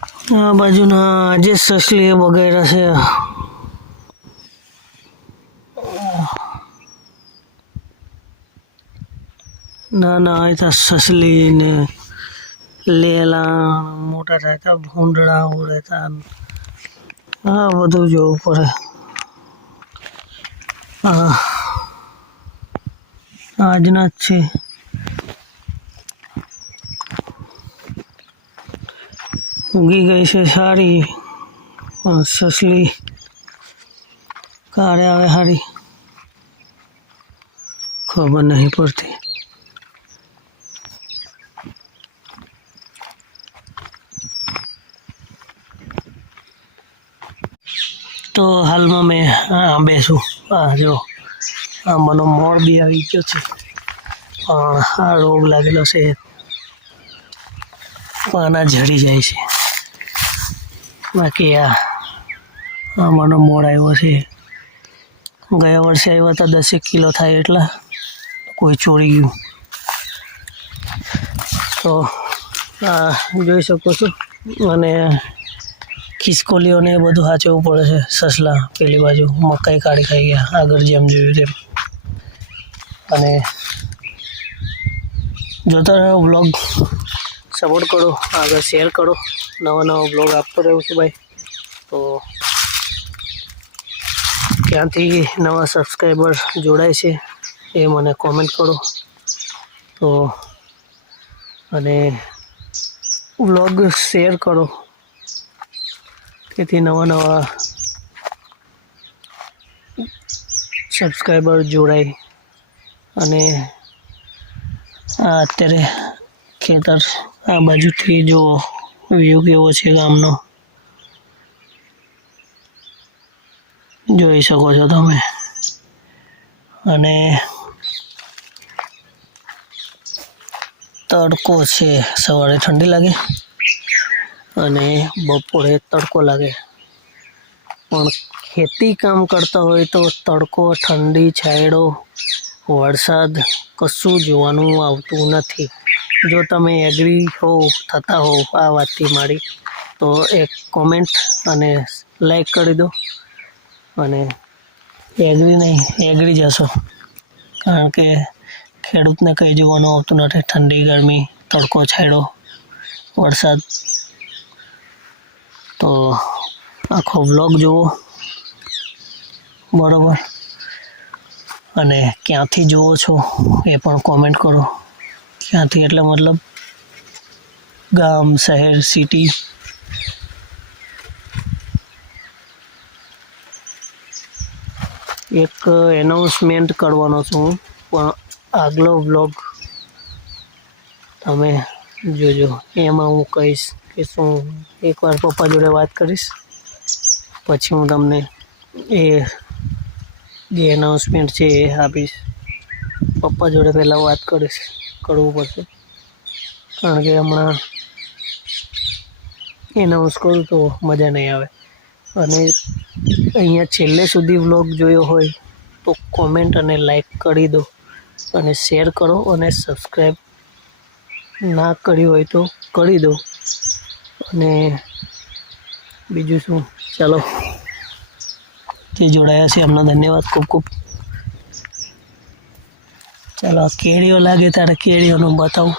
આ બાજુના આજે સસલી વગેરે છે. નાના હોય તો સસલી ને લેલા મોટા રહેતા ભૂંડડા રહેતા. હા બધું જોવું પડે. હા આજના જ છે. ઉગી ગઈ છે સારી પણ સસલી કારે આવે સારી ખબર નહીં પડતી. તો હાલમાં મેં બેસું જો આંબાનો મોર બી આવી ગયો છે પણ આ રોગ લાગેલો છે, પાના ઝડી જાય છે. બાકી આંબાનો મોર આવ્યો છે. ગયા વર્ષે આવ્યા હતા 10 કિલો થાય એટલા કોઈ ચોરી ગયું. તો જોઈ શકો છો. અને ખિસકોલીઓને એ બધું સાચવવું પડે છે. સસલા પેલી બાજુ મકાઈ કાઢી ખાઈ ગયા આગળ જેમ જોયું તેમ. અને જોતા રહો બ્લોગ, સપોર્ટ કરો, આગળ શેર કરો. નવા બ્લોગ આપતો રહ્યું છું ભાઈ. તો ક્યાંથી નવા સબસ્ક્રાઈબર જોડાય છે એ મને કોમેન્ટ કરો. તો અને બ્લોગ શેર કરો તેથી નવા સબસ્ક્રાઈબર જોડાય. અને અત્યારે ખેતર આ બાજુથી જો વ્યૂ કેવો છે ગામનો જોઈ શકો છો તમે. અને તડકો છે, સવારે ઠંડી લાગે અને બપોરે તડકો લાગે. પણ ખેતી કામ કરતા હોય તો તડકો, ઠંડી, છાંયડો, વરસાદ કશું જોવાનું આવતું નથી. જો તમે એગ્રી થતા હો આ વાતથી મારી તો એક કોમેન્ટ અને લાઈક કરી દો. અને એગ્રી જશો, કારણ કે ખેડૂતને કંઈ જોવાનું આવતું નથી. ઠંડી, ગરમી, તડકો, છાંયડો, વરસાદ. તો આખો વ્લોગ જુઓ બરાબર. અને ક્યાંથી જુઓ છો એ પણ કોમેન્ટ કરો. ક્યાંથી એટલે મતલબ ગામ, શહેર, સિટી. એક એનાઉન્સમેન્ટ કરવાનો છું પણ આગલો વ્લોગ તમે જોજો. એમાં હું કહીશ કે શું એકવાર પપ્પા જોડે વાત કરીશ પછી હું તમને એ જે એનાઉન્સમેન્ટ છે એ આપીશ. પપ્પા જોડે પહેલાં વાત કરવું પડશે, કારણ કે હમણાં એનાઉન્સ કરું તો મજા નહીં આવે. અને અહીંયા છેલ્લે સુધી વ્લોગ જોયો હોય તો કોમેન્ટ અને લાઈક કરી દો અને શેર કરો. અને સબસ્ક્રાઈબ ના કરી હોય તો કરી દો. અને બીજું શું, ચાલો જે જોડાયા છે એમનો ધન્યવાદ ખૂબ ખૂબ. ચાલો કેળીઓ લાગે ત્યારે કેળીઓનું બતાવું.